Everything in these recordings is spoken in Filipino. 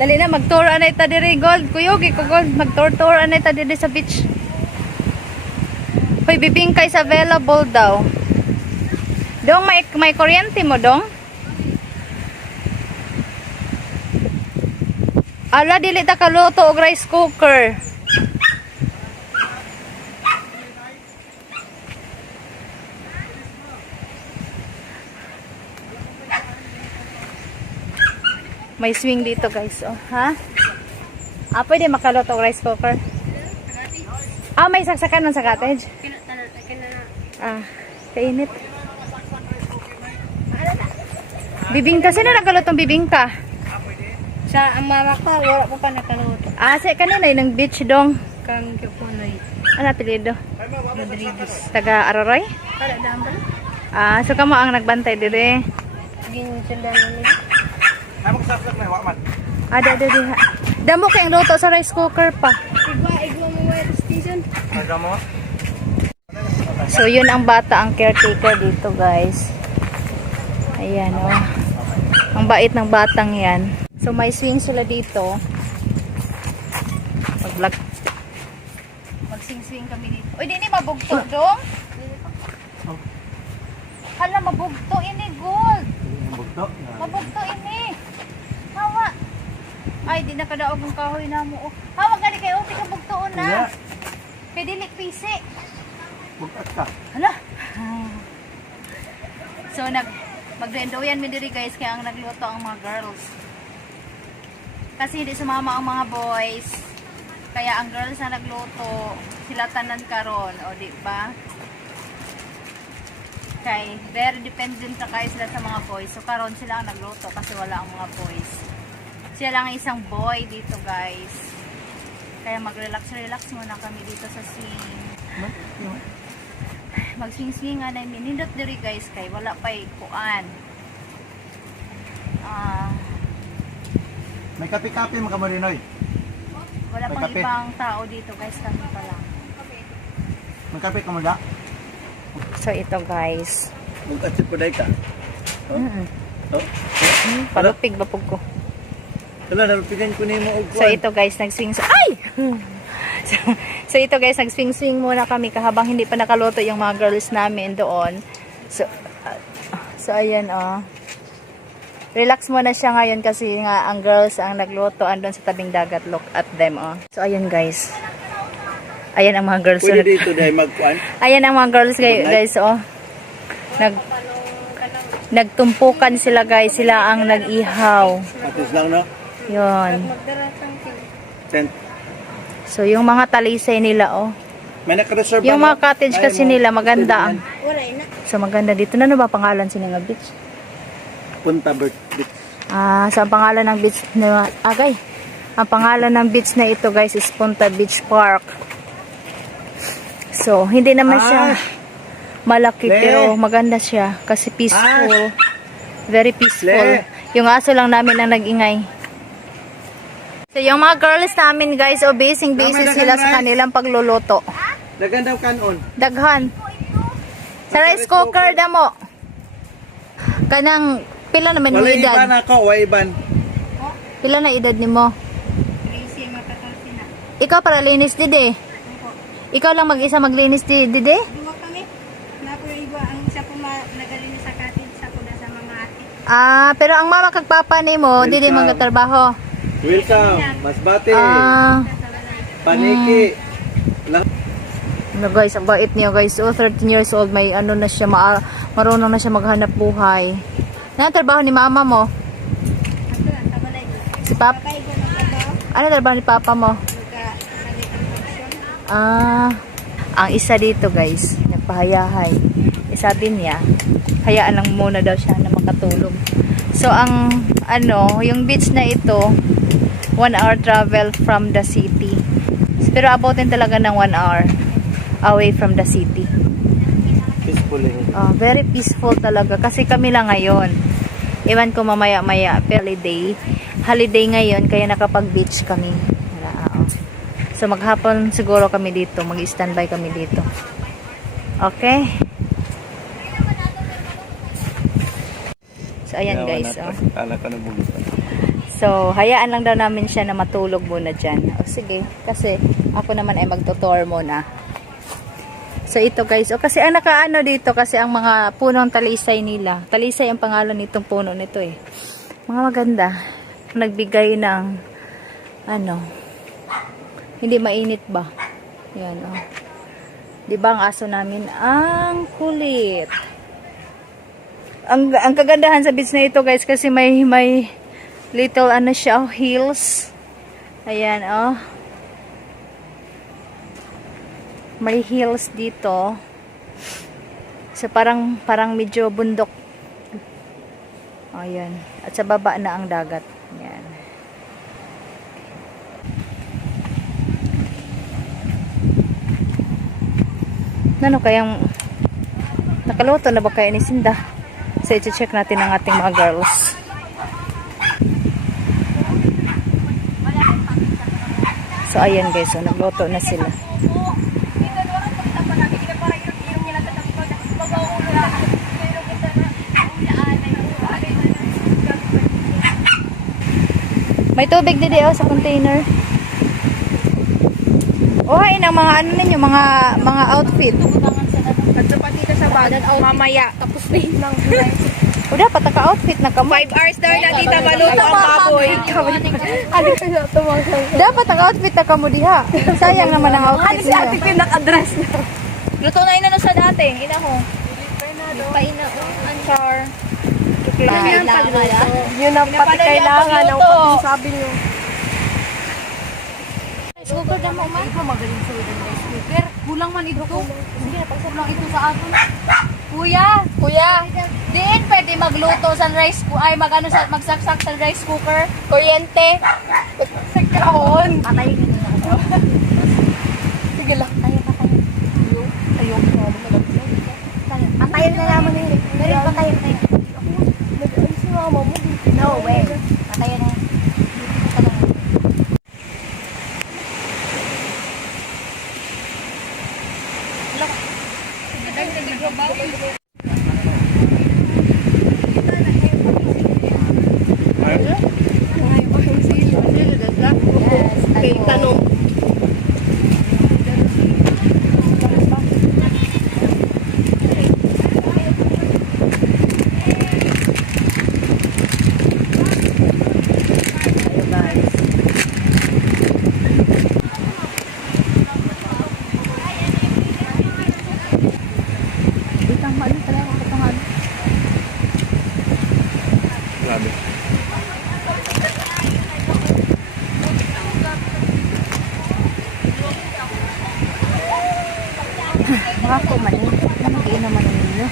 Dali na, mag-tour anay ta diri Gold. Kuyogi ko Gold, mag-tour anay ta diri sa beach. Hoy, bibingkay sa available daw. Dong, may kuryente mo, Dong? Ala, dili ta kaluto og rice cooker. May swing dito, guys. Oh, ha? Pwede makaluto og rice cooker? May saksakan nun sa cottage? Kainit. Bibingka. Sino nagkalutong bibingka? Sa ang mama ko, wala ko pa nakaluto. Sa kanina yung beach, Dong. Kang Kipunoy. Ano apelido? Rodriguez. Taga Araroy? Para daan ba? So kamo ang nagbantay dire. Ginsundan namin. Namang sasak na waman. Diha. Damo kayong luto sa rice cooker pa. Igwa mo wire station. Aga mo. So yun ang bata, ang caretaker dito, guys. Ayan, oh. Ang bait ng batang yan. So may swing sila dito. Magsing-swing kami dito. Uy, di ni mabugto, Dong? Hala, mabugto ini, Gold. Bugto. Mabugto ini. Hawa. Ay, di na kadaog ng kahoy na mo. Hawa gani kayo, tika bugtoon na. Kay dili pisi. Bugtat ka. Hala. So magrendoyan mi diri, guys, kaya ang nagluto ang mga girls. Kasi hindi sumama ang mga boys. Kaya ang girls na nagluto, sila tanan karon, o di ba? Kay very dependent na kayo sila sa mga boys. So karon sila ang nagluto kasi wala ang mga boys. Sila lang ang isang boy dito, guys. Kaya mag-relax muna kami dito sa swing. Mag-swing-swing nga na minindot diri, guys, kay wala pa'y kuan. May kape-kape mga marinoy. Wala May pang kape. ibang tao dito, guys, kami pa lang. May kape ka mo da. So ito, guys. Bugtat si Puday ka. Oh. Palupig ba pug ko? Wala, nalupigan ko ni mo og So ito, guys, nagswing ay! so ito, guys, nagswing-swing muna kami kahabang hindi pa nakaluto yung mga girls namin doon. So ayan, oh. Relax muna siya ngayon kasi nga ang girls ang nagluto andun sa tabing dagat. Look at them, oh. So ayan, guys. Ayan ang mga girls. Pwede dito dahil magkuan. Ayan ang mga girls, guys, oh. Nagtumpukan sila, guys. Sila ang nag-ihaw. Patis lang, no? Yun. Tent. So yung mga talisay nila, oh. May nakareserve Yung ba, mga no? cottage Ay, kasi mo. nila maganda. Wala na. So maganda dito. Ano ba pangalan sila nga beach? Punta Bird Beach. So ang pangalan ng beach na ang pangalan ng beach na ito, guys, is Punta Beach Park. So hindi naman siya malaki, pero maganda siya kasi peaceful. Very peaceful. Yung aso lang namin ang nag-ingay. So yung mga girls namin, guys, busy sila sa kanilang pagluluto. Dagan daw kanon. Daghan. Sa rice cooker damo. Kanang pila naman mo Wala edad? iban ako, wala iban. Pila na edad nimo? Kasi makakalsi na. Ikaw para linis dide. Ikaw lang mag-isa maglinis dide? Dua kami. Napo igwa ang isa po nagaling sa cottage sa kuda sa mga ate. Pero ang mama kag papa nimo dide Welcome. magtrabaho. Welcome. Masbate. Paniki. No, guys, ang bait niya, guys. 13 years old, may ano na siya, marunong na siya maghanap buhay. Ano trabaho ni mama mo? Si papa? Ano trabaho ni papa mo? Ang isa dito, guys, nagpahayahay. Sabi niya, hayaan lang muna daw siya na makatulog. So ang yung beach na ito, 1 hour travel from the city. Pero abutin talaga ng 1 hour away from the city. Peaceful eh. Very peaceful talaga kasi kami lang ngayon. Iwan ko mamaya-maya, holiday ngayon kaya nakapag-beach kami. So maghapon siguro kami dito, mag-standby kami dito. Okay? So ayan, guys, Kala ka na bugtan. So, hayaan lang daw namin siya na matulog muna dyan. O sige, kasi ako naman ay magtutor muna. So, ito guys. O kasi ang nakaano dito, kasi ang mga punong talisay nila. Talisay ang pangalan nitong puno nito eh. Mga maganda. Nagbigay ng, ano, hindi mainit ba? Yan, o. Diba ang aso namin? Ang kulit. Ang kagandahan sa beach na ito guys, kasi may little ano siya, hills. Ayan, oh. May hills dito. So parang medyo bundok. Ayan. At sa baba na ang dagat. Ayan. Ano kayang nakaluto na ba kayo ni Sinda? So i-check natin ang ating mga girls. So ayan guys, so nagluto na sila. May tubig dito sa container. Ohain ang mga ano ninyo, mga outfit. At pa dito sa badan, mamaya. Tapos na yun lang. O dapat naka-outfit na ka mo. 5 hours daw na tita maluto ang baboy. Dapat naka-outfit na ka mo diha. Sayang naman ang outfit Si ate niya. ko yung naka-dress na. Luto na ina sa dati. Ina ko. Paina o. Anchar. Yun ang pati kailangan ng pati sabi nyo. Rice cooker na mo man. Ikaw magaling sa rice cooker. Kulang man ito. Sige, pagsap lang ito sa atin. Kuya. Diin pwede magluto sa rice cooker. Ay, magsaksak sa rice cooker. Kuryente. Sakahon. Patayin nyo na ako. Sige lang. Ayun. Patayin na naman yun. Patayin na yun. Nag-ayos na mama mo. No way. Patayin na. Okay, tanong. Grabe. Ako man eh. Mag-iin naman ang ninyo.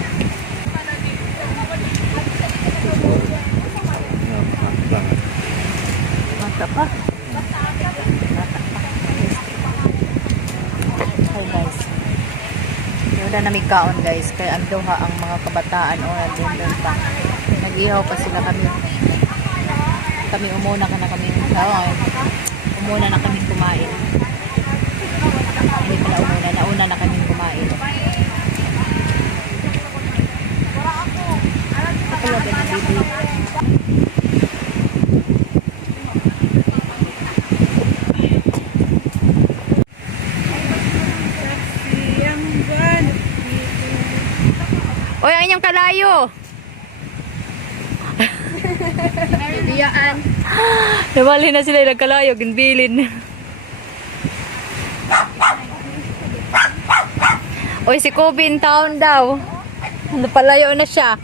Mata pa. Hi guys. Yun na namikaon guys. Kaya ang duha ang mga kabataan o nandun pa. Nag-ihaw pa sila kami. Umuna na kami kumain. Hindi pala umuna. Nauna na kami kumain. Ito lang din ang bibi. Oy, ang inyong kalayo. Bibiyaan. Nawali na sila nagkalayo, ginbilin. Oy, si Kobe in town daw. Napalayo na siya.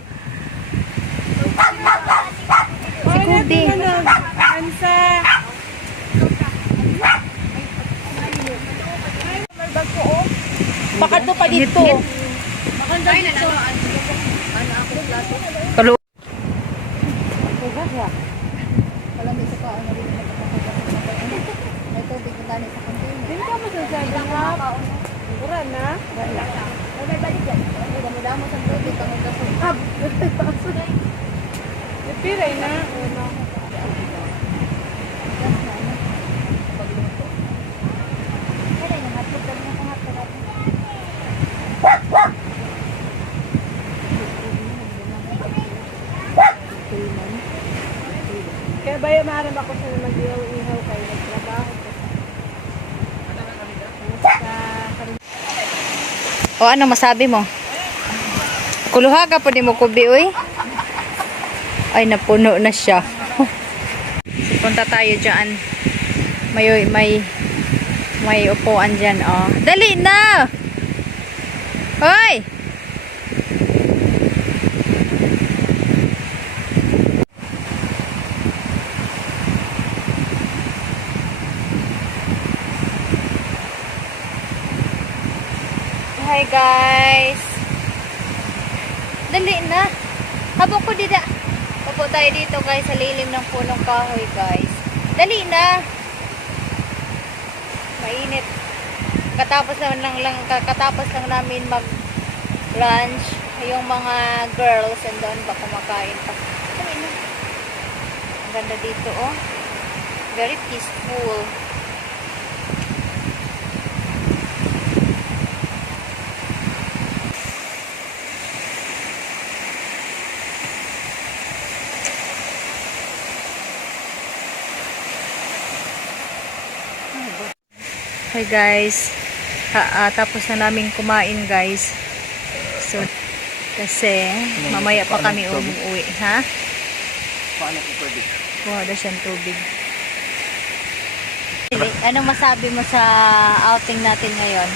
Si Kobe. Ansa. Bakit to pa dito? Kalu. Din ka mo sa dyan. Wala na. Napiray na. Kaya Baya maaram ako sa mag-ihaw-ihaw kayo. Nagtrabaho ko. O ano masabi mo? Kuluha ka po di mo kubi, uy. Ay, napuno na siya. So, punta tayo dyan. May upuan dyan, oh. Dali na! Hoy! Hi guys! Dali na! Habang ko dida. Upo tayo dito guys sa lilim ng punong kahoy guys. Dali na! Mainit. Katapos lang namin mag lunch yung mga girls and doon ba kumakain pa. Dali na. Ang ganda dito oh. Very peaceful. Hi guys, tapos na namin kumain guys. So, kasi mamaya pa kami umuwi, ha? Paano ko pwede? Kuha na siyang tubig. Anong masabi mo sa outing natin ngayon?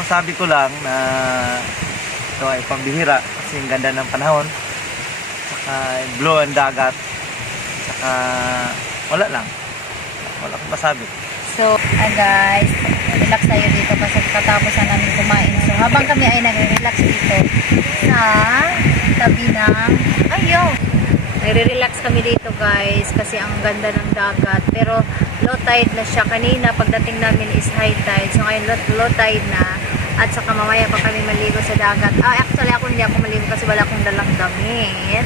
Masabi ko lang na ito ay pambihira kasi ang ganda ng panahon. Saka blue ang dagat. Saka wala lang. Wala akong masabi. So, guys, relax tayo dito kasi katapos na namin kumain. So, habang kami ay nagre-relax dito sa tabi ng nagre-relax kami dito guys kasi ang ganda ng dagat. Pero low tide na siya. Kanina pagdating namin is high tide. So, ngayon low tide na. At saka mamaya pa kami maligo sa dagat. Actually ako hindi ako maligo kasi wala akong dalang damit.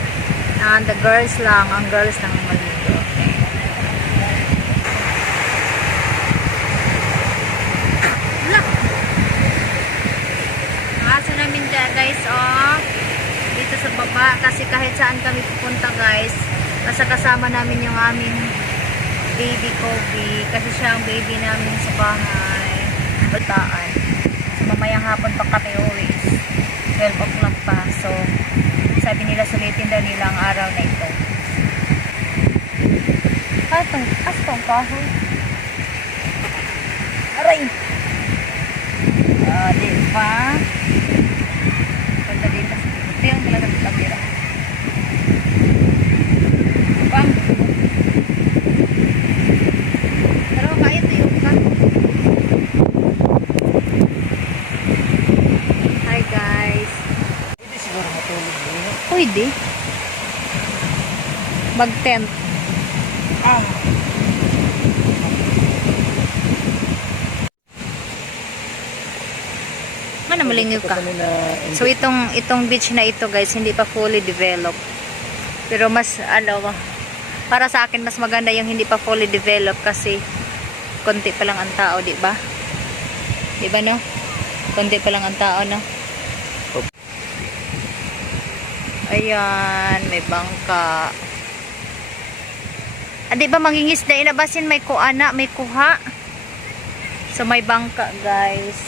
And the girls lang, ang girls lang maligo. Aso namin dyan guys, oh, dito sa baba, kasi kahit saan kami pupunta guys, basta kasama namin yung aming baby Kobe, kasi siya ang baby namin sa bahay, bataan. So mamayang hapon pa kami uwi, 12 o'clock pa, so sabi nila sulitin daw nila ang araw na ito. Astong kahoy. Aray! Diba? Punta dito. Ito yung talaga sa tabira. Bang! Pero kaya ito yung ka. Hi guys. Pwede siguro matulog mo. Pwede. Mag-tent. Ano malingyo ka? So itong beach na ito guys, hindi pa fully developed. Pero mas para sa akin mas maganda yung hindi pa fully developed kasi konti pa lang ang tao, di ba? Di ba no? Konti pa lang ang tao, no? Ayan, may bangka. Di ba mangingisda inabasin may kuana, may kuha. So may bangka, guys.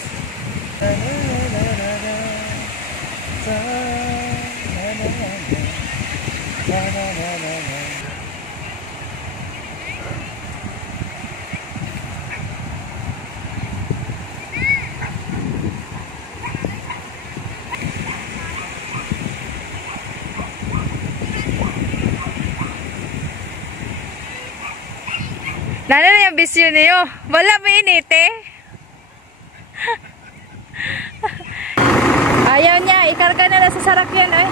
Nana na yung bisyo niyo. Wala ba init eh? Ayaw niya. Ikarga na lang sa sarakyan eh.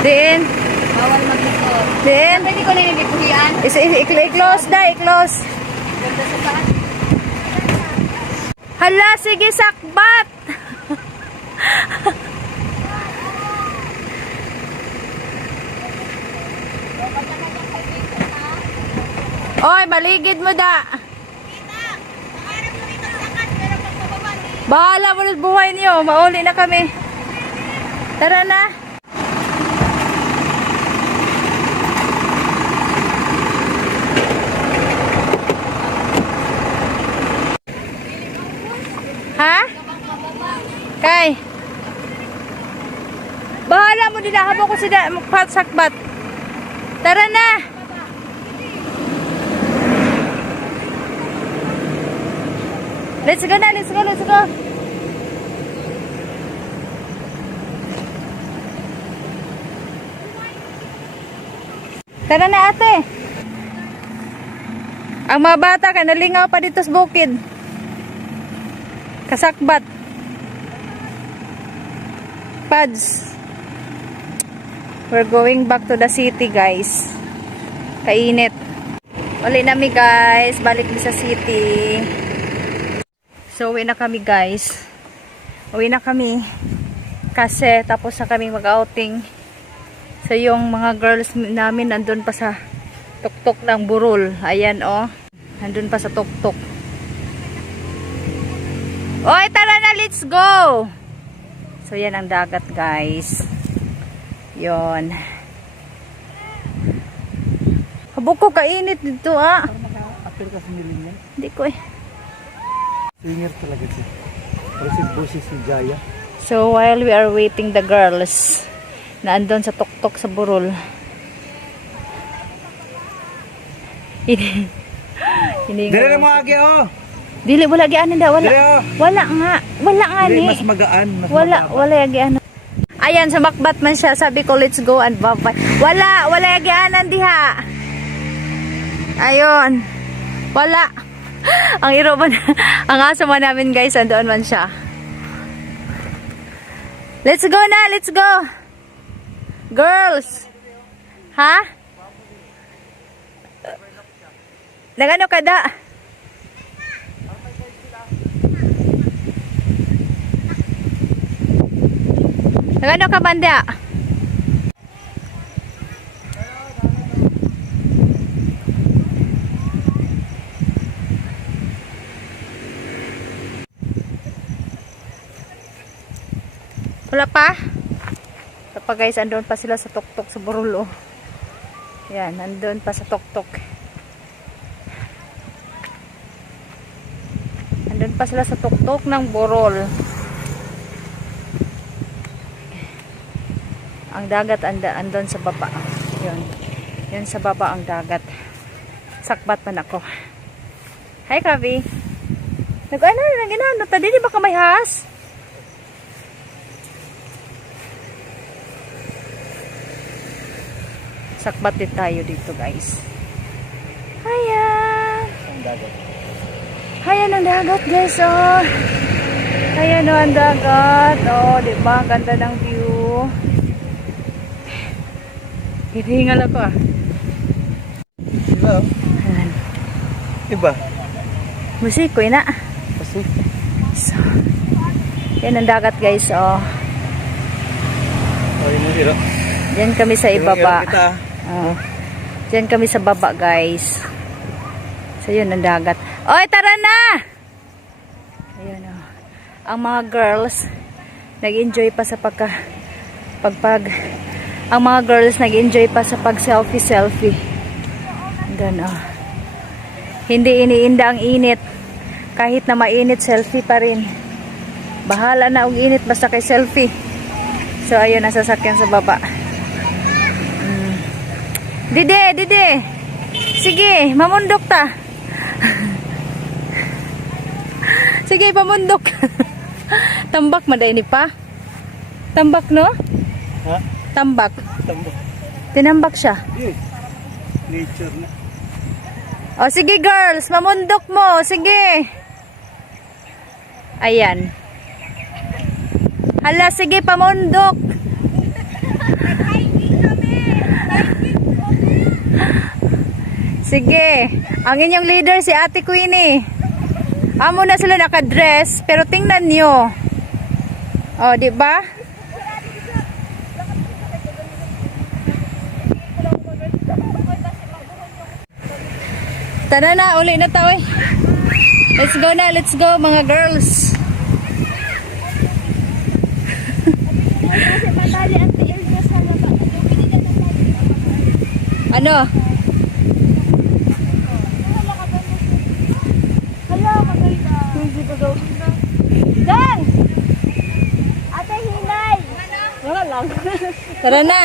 Din. Bawal mag-record. Din. Pwede ko na yung lipuhian. I-close na. I-close. Ganda sa taas. Hala, sige sakbat. Oy, baligid mo da. Bahala mo ng buhay niyo. Mauli na kami. Tara na. na mo nila habang ko sila sakbat. Tara na. Let's go na, let's go, let's go. Tara na ate. Ang mga bata ka nalingaw pa dito sa bukid. Kasakbat. Pads. We're going back to the city, guys. Kainit. Uli nami, guys. Balik din sa city. So, uwi na kami, guys. Uwi na kami. Kasi, tapos na kami mag-outing. So, yung mga girls namin nandun pa sa tuktok ng burol. Ayan, oh. Nandun pa sa tuktok. Oy, tara na, let's go! So, yan ang dagat, guys. Yon. Habog ko, kainit dito, ah. Apil ka sa nilingan. Hindi ko eh. Singer talaga siya. Pero si boses si Jaya. So, while we are waiting the girls na andun sa tuktok sa burol. Hindi Dire mo agi oh. Dili wala gianan da, wala. Dire oh. Wala nga. Wala nga Dire, ni. mas magaan, mas Wala, mababa. wala gianan. Ayan, sumakbat man siya. Sabi ko, let's go and bye-bye. Wala gianan diha. Ayun. Wala. Ang iro man, ang aso man namin, guys, andoon man siya. Let's go na, let's go. Girls. Ha? Nagano ka da? Nagano ka banda? Wala pa? Ito pa, guys, andun pa sila sa tuktok sa Burulo. Yan, andun pa sa tuktok. Andun pa sila sa tuktok ng Burol. Ang dagat andun sa baba. Yun. Yun sa baba ang dagat. Sakbat man ako. Hi, Kavi. Nag-ano, tadi di ba ka may has? Sakbat din tayo dito, guys. Ayan. Ang dagat. Ayan ang dagat, guys, oh. Ayan, oh, ang dagat. Oh, diba? Ang ganda ng view. Hihingal ako, ah. Diba? Ayan. Diba? Musiko, ina. Kasi So, yan ang dagat, guys, oh. oh, yung iro. Diyan kami sa ibaba. Kita. Oh. Diyan kami sa baba, guys. So, yun ang dagat. Oy, tara na! Ayun, oh. Ang mga girls, nag-enjoy pa sa ang mga girls nag-enjoy pa sa pag-selfie. Doon, oh. Hindi iniinda ang init. Kahit na mainit, selfie pa rin. Bahala na ang init, basta kay selfie. So, ayun, nasasakyan sa baba. Dide. Sige, mamundok ta. Sige, pamundok. Tambak maday ni pa. Tambak, no? Ha? Tambak. Tambak. Tinambak siya. Yes. Nature na. O, sige, girls, mamundok mo. Sige. Ayan. Hala, sige, pamundok. Sige. Ang inyong leader si Ate Queenie. Amo na sila naka-dress, pero tingnan niyo. Oh, di ba? Tara na, uli na tayo eh. Let's go mga girls. Ano? Dan! Ate Hinay! Wala lang. Tara na.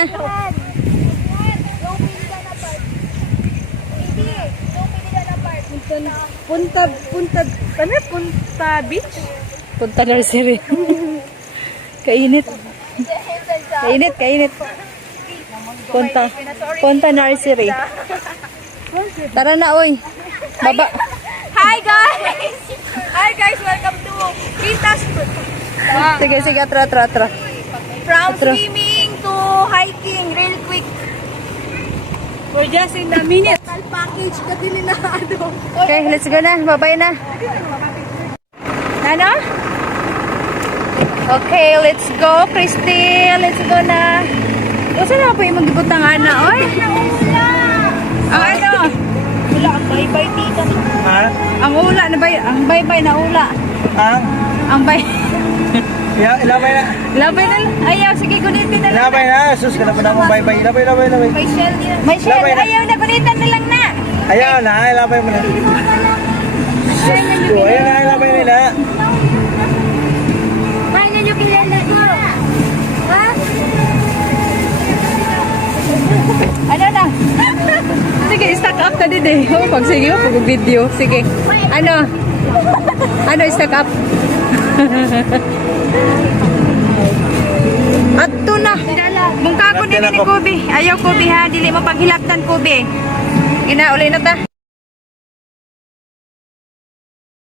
Punta beach? Punta nursery. Kainit. Kainit. Punta nursery. Tara na, oy. Baba. Hi guys, welcome to Rita's Sige, atra. from Atro. swimming to hiking real quick. We're just in the minute. Package ka din na ano. Okay, let's go na. Bye-bye na. Ano? Okay, let's go, Christy. Let's go na. Gusto na po yung magdibot ng ana, oy. Ang ano? Wala, ang bye-bye tita. Ha? Ang ula na bay, ang bye-bye na ula. Ang bye. Ilabay na. Labay na. Ayaw, sige, gunitin na lang. Ilabay na. Sus, ka na pa na akong bye-bye. Ilabay. May shell din. May shell. Labay na. Ayaw na, gunitan na lang na. Ayaw na. Ilabay mo na. So, ayun na. Ilabay nila. May na nyo kilala ko. Ha? Ano na? Sige, stack up ka din eh. Oh, pag sige, pag video. Sige. Ano? Ano, stack up? Ato na. Mungka ko din ni Kubi. Ayaw Kubi ha. Dili mo paghilaptan Kubi. Ginauli na ta.